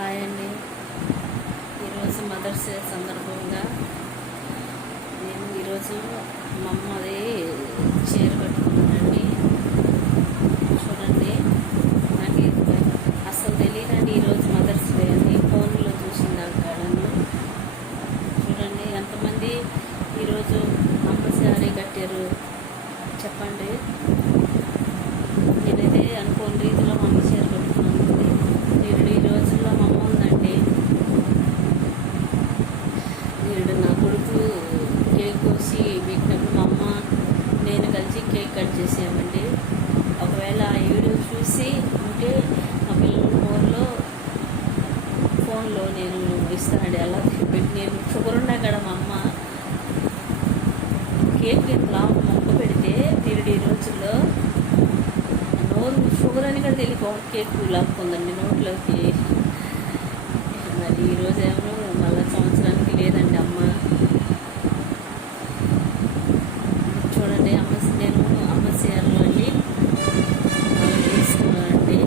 Hi అండి. ఈరోజు mothers day సందర్భంగా నేను ఈరోజు మా అమ్మది చీర కట్టుకున్నానండి. చూడండి, నాకు అసలు తెలియదండి ఈరోజు మదర్స్ డే అని. ఫోన్లో చూసిందాను. చూడండి ఎంతమంది ఈరోజు అమ్మ శారీ కట్టారు చెప్పండి. నేనైతే అనుకోని రీతిలో మా అమ్మ చీర కట్టుకున్నాను. ఈ రోజుల్లో మా అమ్మ ఉందండి. నేను నా కొడుకు కేక్ కోసి పెట్టినప్పుడు మా అమ్మ నేను కలిసి కేక్ కట్ చేసామండి. ఒకవేళ ఆ వీడియో చూసి ఉంటే మా పిల్లల ఫోన్లో నేను ఇస్తానండి. అలా పెట్టి నేను షుగర్ ఉన్నా కదా మా అమ్మ కేక్ ఇట్లా మొక్క పెడితే ఈ రోజుల్లో నోరు షుగర్ అని కూడా తెలియక కేక్ లాక్కుందండి నోట్లోకి. మరి ఈరోజు ఏమో మళ్ళీ సంవత్సరానికి లేదండి అమ్మ. చూడండి నేను అమ్మ చీరలు అండి తీసుకున్నానండి.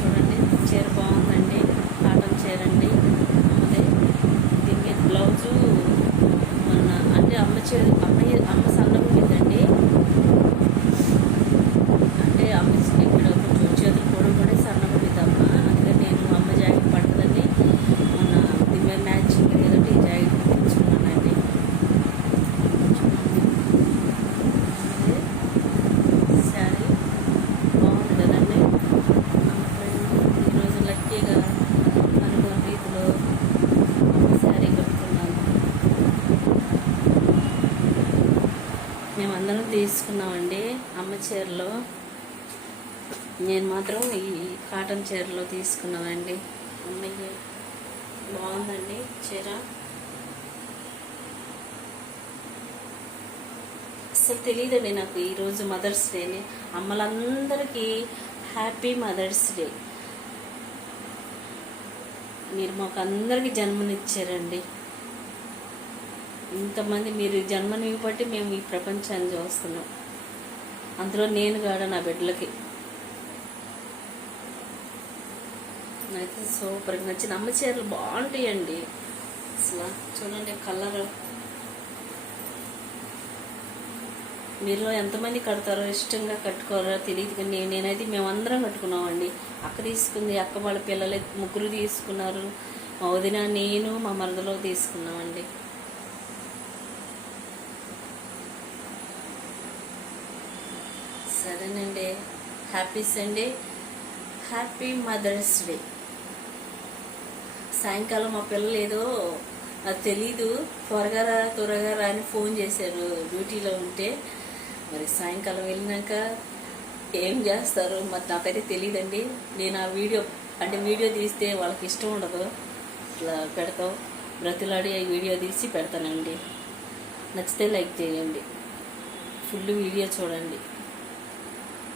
చూడండి చీర బాగుందండి, కాటన్ చీర అండి అమ్మదే. దీనికి బ్లౌజు మన అంటే అమ్మ చీర అమ్మ సన్నగా ఉంటుందండి. అంటే అమ్మ ఇక్కడ కొంచెం చేతులు కూడా సన్నగా ఉంటుంది అమ్మ. అందుకని నేను అమ్మ జాకెట్ పట్టదని మన దీని మీద మ్యాచింగ్ ఏదంటే ఈ జాకెట్ తెచ్చుకున్నానండి. శారీ బాగుంది కదండి. ఈరోజు లక్కీగా అనుకున్న రీతిలో శారీ కట్టుకున్నాను. మేమందరం తీసుకున్నామండి అమ్మ చీరలో. నేను మాత్రం ఈ కాటన్ చీరలో తీసుకున్నానండి. అమ్మాయి బాగుందండి చీర. అసలు తెలియదండి నాకు ఈరోజు మదర్స్ డేని. అమ్మలందరికీ హ్యాపీ మదర్స్ డే. మీరు మాకు అందరికీ జన్మనిచ్చారండి. ఇంతమంది మీరు జన్మని బట్టి మేము ఈ ప్రపంచాన్ని చూస్తున్నాం. అందులో నేను కాడ నా బిడ్డలకి నాకైతే సూపర్గా నచ్చిన అమ్మ చీరలు బాగుంటాయండి. అసలు చూడండి కలర్. మీరు ఎంతమంది కడతారో ఇష్టంగా కట్టుకోరో తెలియదు కానీ నేనైతే మేమందరం కట్టుకున్నామండి. అక్క తీసుకుంది, అక్క వాళ్ళ పిల్లలు ముగ్గురు తీసుకున్నారు, మా వదిన నేను మా మరదలో తీసుకున్నామండి. సరేనండి, happy Sunday, happy mother's day. సాయంకాలం మా పిల్లలు ఏదో నాకు తెలీదు త్వరగా రా అని ఫోన్ చేశారు డ్యూటీలో ఉంటే. మరి సాయంకాలం వెళ్ళినాక ఏం చేస్తారు మరి నాకైతే తెలియదండి. నేను ఆ వీడియో తీస్తే వాళ్ళకి ఇష్టం ఉండదు. ఇట్లా పెడతాం బ్రతిలాడి ఆ వీడియో తీసి పెడతానండి. నచ్చితే లైక్ చేయండి, ఫుల్ వీడియో చూడండి.